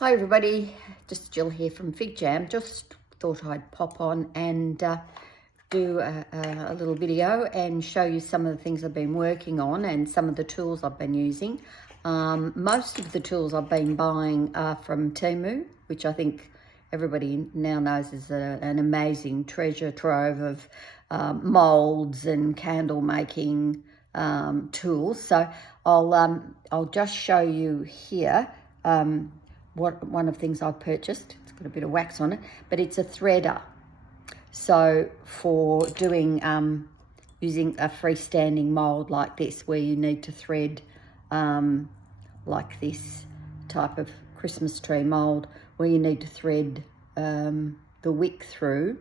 Hi everybody, just Jill here from Fig Jam. Just thought I'd pop on and do a little video and show you some of the things I've been working on and some of the tools I've been using. Most of the tools I've been buying are from Temu, which I think everybody now knows is an amazing treasure trove of molds and candle making tools. So I'll just show you here one of the things I've purchased. It's got a bit of wax on it, but it's a threader. So for doing using a freestanding mold like this, where you need to thread like this type of Christmas tree mold, where you need to thread the wick through,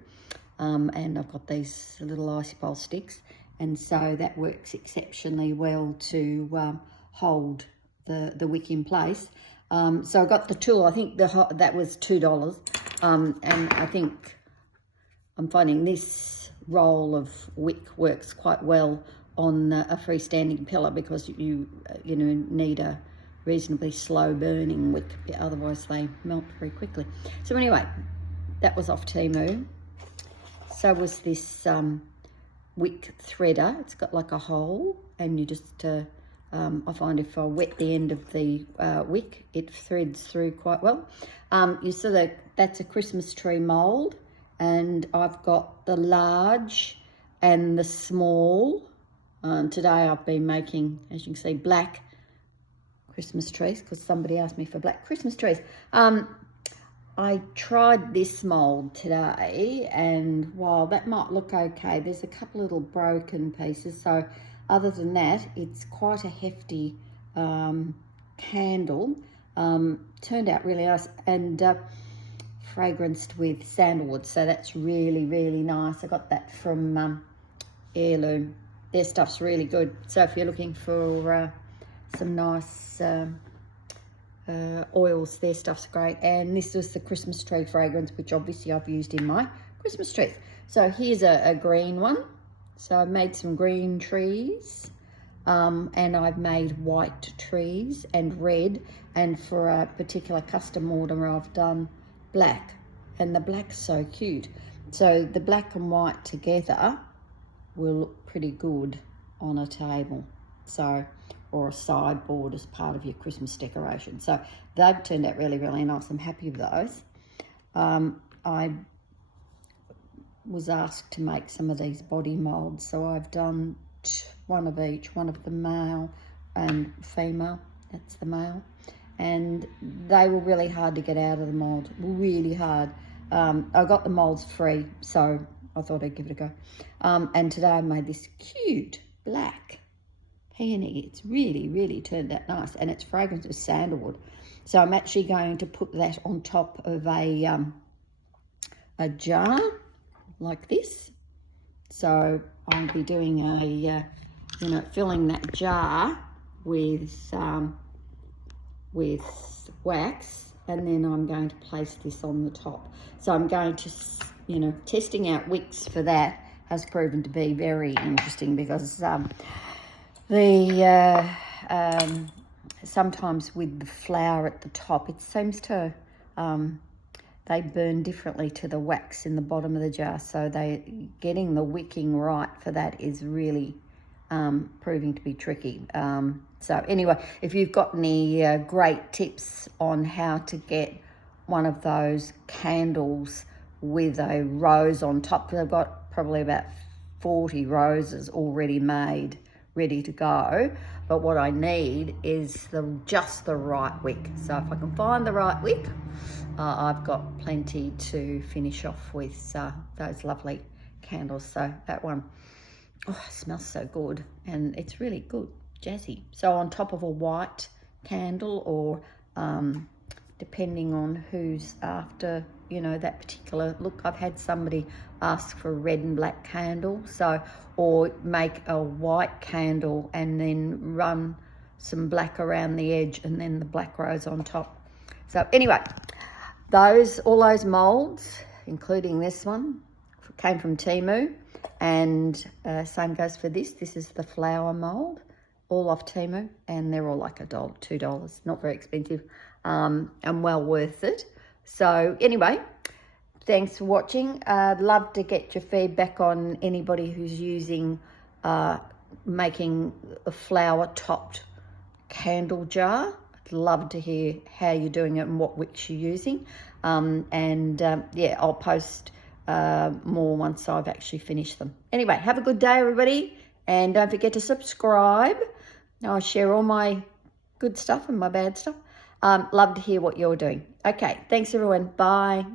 and I've got these little icy bowl sticks, and so that works exceptionally well to hold the wick in place. So I got the tool. I think that was $2, and I think I'm finding this roll of wick works quite well on a freestanding pillar, because you need a reasonably slow burning wick, otherwise they melt very quickly. So anyway, that was off Temu. So was this wick threader. It's got like a hole, and you just I find if I wet the end of the wick, it threads through quite well. You see that's a Christmas tree mold, and I've got the large and the small. Today I've been making, as you can see, black Christmas trees, because somebody asked me for black Christmas trees. I tried this mold today, and while that might look okay, there's a couple little broken pieces. So other than that, it's quite a hefty candle. Turned out really nice, and fragranced with sandalwood, so that's really, really nice. I got that from Heirloom. Their stuff's really good. So if you're looking for some nice oils, their stuff's great. And this was the Christmas tree fragrance, which obviously I've used in my Christmas trees. So here's a green one. So I made some green trees, and I've made white trees and red, and for a particular custom order I've done black, and the black's so cute. So the black and white together will look pretty good on a table, so, or a sideboard as part of your Christmas decoration. So they've turned out really, really nice. I'm happy with those. I was asked to make some of these body molds, so I've done one of each, one of the male and female. That's the male, and they were really hard to get out of the mold, really hard. I got the molds free, so I thought I'd give it a go. And today I made this cute black peony. It's really, really turned out nice, and it's fragrant with sandalwood. So I'm actually going to put that on top of a jar like this. So I'll be doing filling that jar with wax, and then I'm going to place this on the top. So I'm going to, testing out wicks for that has proven to be very interesting, because sometimes with the flower at the top, it seems to they burn differently to the wax in the bottom of the jar. So getting the wicking right for that is really proving to be tricky. So anyway, if you've got any great tips on how to get one of those candles with a rose on top, because I've got probably about 40 roses already made, ready to go. But what I need is just the right wick. So if I can find the right wick, I've got plenty to finish off with those lovely candles. So that one, oh, it smells so good, and it's really good, jazzy. So on top of a white candle, or depending on who's after, that particular look. I've had somebody ask for a red and black candle, so, or make a white candle and then run some black around the edge, and then the black rose on top. So anyway, all those molds, including this one, came from Temu, and same goes for this. This is the flower mold, all off Temu, and they're all like $1, $2, not very expensive. and well worth it. So anyway, thanks for watching. I'd love to get your feedback on anybody who's using making a flower-topped candle jar. I'd love to hear how you're doing it and what wicks you're using. Yeah, I'll post more once I've actually finished them. Anyway, have a good day, everybody, and don't forget to subscribe. I'll share all my good stuff and my bad stuff. Love to hear what you're doing. Okay, thanks everyone. Bye.